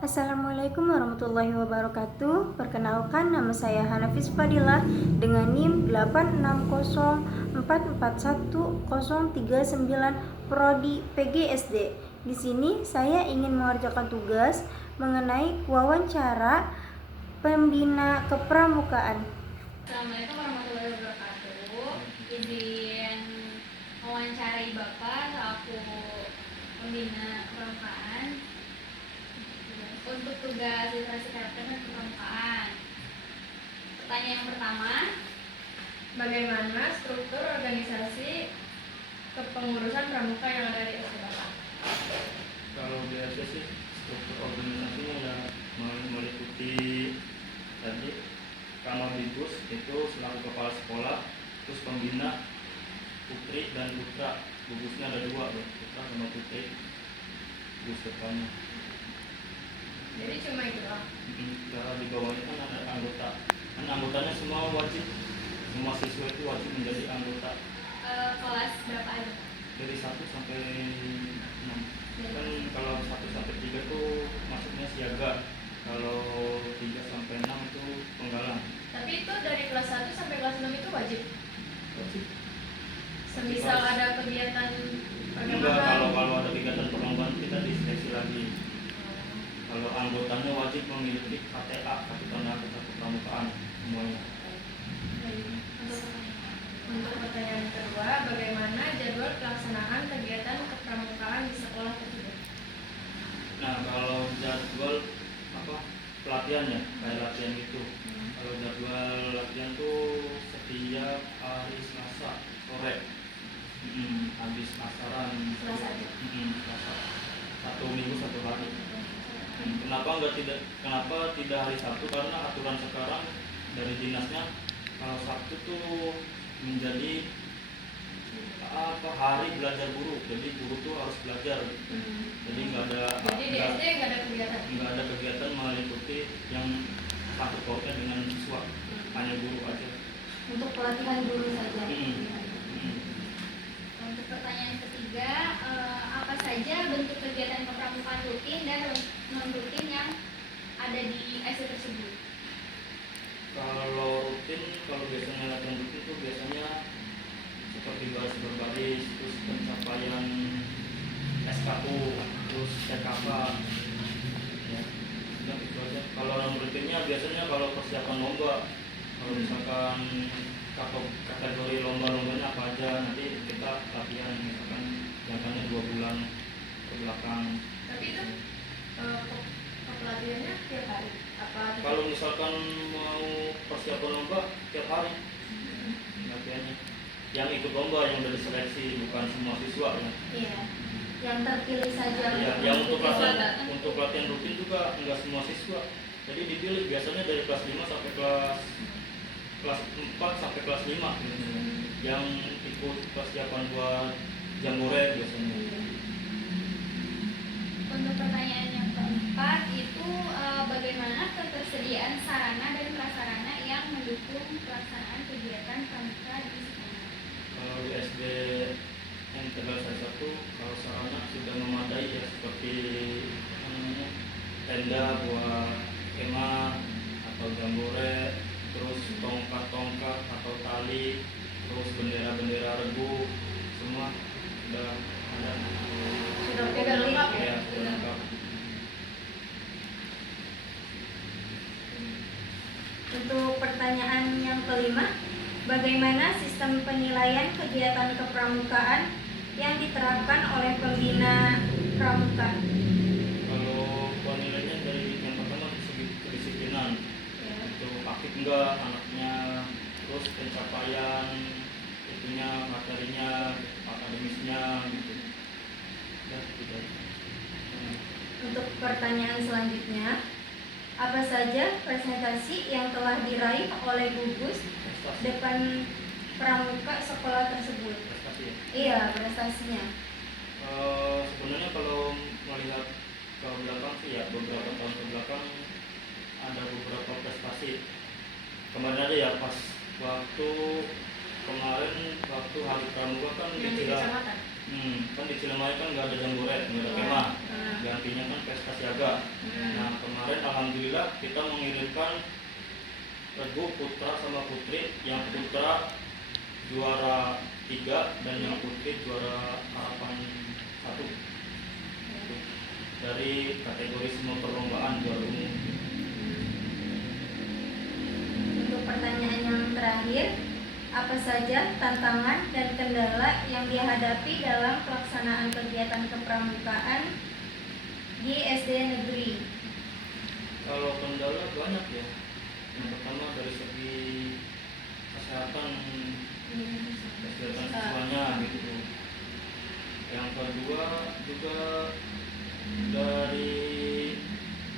Assalamualaikum warahmatullahi wabarakatuh. Perkenalkan, nama saya Hanafis Fadilah dengan NIM 860441039 Prodi PGSD. Di sini saya ingin mengerjakan tugas mengenai wawancara pembina kepramukaan. Assalamualaikum warahmatullahi wabarakatuh. Izin mewawancarai Bapak selaku pembina kepramukaan untuk tugas literasi karakter dan kepramukaan. Pertanyaan yang pertama, bagaimana struktur organisasi kepengurusan pramuka yang ada di SD Bapak? Kalau biasa sih struktur organisasinya ya meliputi tadi Kamabibus itu selaku kepala sekolah, terus pembina putri dan putra. Gugusnya ada dua, putra sama putri. Gugus depannya. Jadi cuma itu doang. Karena di bawahnya kan ada anggota. Kan anggotanya semua wajib, semua siswa itu wajib menjadi anggota. Kelas berapa aja? Dari 1 sampai 6. Kan kalau 1 sampai 3 tuh masuknya siaga. Kalau 3 sampai 6 itu penggalang. Tapi itu dari kelas 1 sampai kelas 6 itu wajib? Wajib. Semisal ada kegiatan Enggak, kalau ada kegiatan perlombaan kita diseleksi lagi. Kalau anggotanya wajib memiliki KTA, kartu tanda anggota kepramukaan semuanya. Untuk pertanyaan kedua, bagaimana jadwal pelaksanaan kegiatan kepramukaan di sekolah tersebut? Nah, kalau jadwal pelatihannya kayak latihan gitu. Kalau jadwal latihan tuh setiap hari Selasa sore. Habis asaran Selasa aja. Selasa. 1 minggu 1 hari. Kenapa tidak hari Sabtu? Karena aturan sekarang dari dinasnya kalau Sabtu tuh menjadi hari belajar guru, jadi guru tuh harus belajar. Jadi nggak ada kegiatan meliputi yang sangkut pautnya dengan siswa, hanya guru aja. Untuk pelatihan guru saja. Untuk pertanyaan ketiga, apa saja bentuk kegiatan kepramukaan rutin dan non rutin yang ada di SD tersebut? Kalau biasanya latihan rutin itu biasanya seperti baris berbaris, terus pencapaian SKU, terus TKP, ya, udah itu aja. Kalau non rutinnya biasanya kalau persiapan lomba, kalau misalkan kategori lomba-lombanya apa aja, nanti kita latihan misalkan jangkanya 2 bulan ke belakang. Tapi itu pelatihannya tiap hari? Kalau misalkan mau persiapan lomba tiap hari latihannya. Yang ikut lomba yang dari seleksi, bukan semua siswa ya. Iya. Yang terpilih saja. Ya, yang untuk latihan rutin juga enggak semua siswa. Jadi dipilih biasanya dari kelas 5 sampai kelas 4 sampai kelas 5 yang ikut persiapan buat jambore biasanya. Untuk pertanyaan yang keempat itu bagaimana ketersediaan sarana dan prasarana yang mendukung pelaksanaan kegiatan pramuka di sekolah? Kalau di SD yang Tegal 1 kalau sarana sudah memadai ya, seperti tenda buat kemah atau jambore, terus tongkat-tongkat atau tali, terus bendera-bendera regu, semua sudah ada. Sudah lengkap ya? Ya, sudah lengkap. Untuk pertanyaan yang kelima, bagaimana sistem penilaian kegiatan kepramukaan yang diterapkan oleh pembina pramuka? Kalau penilaiannya dari yang pertama segi kedisiplinan, Ya. itu aktif enggak anaknya, terus pencapaian itunya, materinya, akademisnya gitu. Ya, gitu. Untuk pertanyaan selanjutnya, apa saja presentasi yang telah diraih oleh gugus Prestasi. depan pramuka sekolah tersebut? Prestasi ya. Iya, prestasinya. Sebenarnya kalau melihat ke belakang sih ya, beberapa tahun ke belakang ada beberapa prestasi. Kemarin ada ya, pas waktu hari pramuka kan Yang di kecamatan? Kan di Cilemaya kan nggak ada jamburet, nggak ada Iya. kemah. Gantinya kan pesta siaga. Hmm. Nah kemarin alhamdulillah kita mengirimkan regu putra sama putri. Yang putra juara 3 dan yang putri juara harapan 1 dari kategori semua perlombaan juara umum. Untuk pertanyaan yang terakhir, apa saja tantangan dan kendala yang dihadapi dalam pelaksanaan kegiatan kepramukaan di SD negeri? Kalau kendala banyak ya. Yang pertama dari segi kesehatan siswanya gitu. Yang kedua juga dari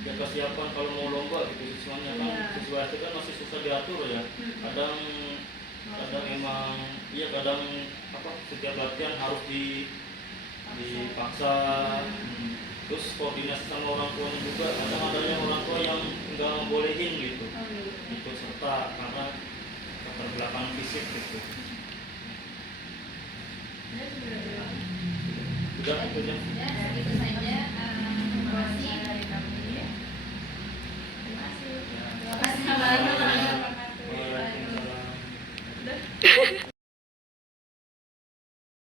ya kesiapan kalau mau lomba gitu siswanya kan. Iya. Siswa itu kan masih susah diatur ya. Kadang emang iya kadang setiap latihan harus dipaksa. Terus koordinasi sama orang tuanya juga, kadang adanya orang tua yang nggak bolehin gitu ikut serta karena keterbelakangan fisik gitu. Sudah itu aja. Ya, itu saja. Terima kasih.